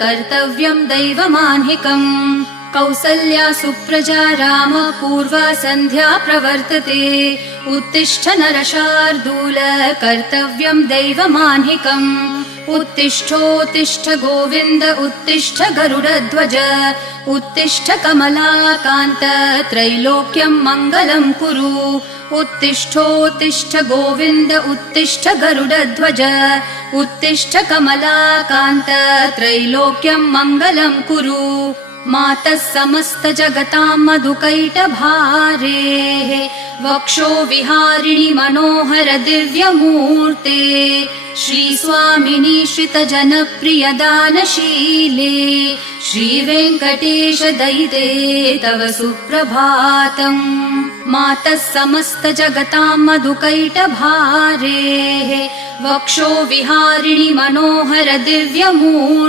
कर्तव्यं दैवमान्हिकम् कौसल्या सुप्रजा राम पूर्वा सन्ध्या प्रवर्तते उत्तिष्ठ नरशार्दूल कर्तव्यं दैवमान्हिकम् उत्तिष्ठोत्तिष्ठ गोविन्द उत्तिष्ठ गरुडध्वज उत्तिष्ठ कमलाकान्त त्रैलोक्यं मङ्गलं कुरु उत्तिष्ठोत्तिष्ठ गोविन्द उत्तिष्ठ गरुडध्वज उत्तिष्ठ कमलाकान्त त्रैलोक्यं मङ्गलं कुरु मातः समस्त जगतां मधुकैटभारेः वक्षो विहारिणि मनोहर दिव्यमूर्ते श्रीस्वामिनि श्रितजनप्रियदानशीले श्रीवेङ्कटेश दयिते तव सुप्रभातम् मातः समस्त जगतां मधुकैटभारेः वक्षो विहारिणि मनोहर दिव्यमूर्ते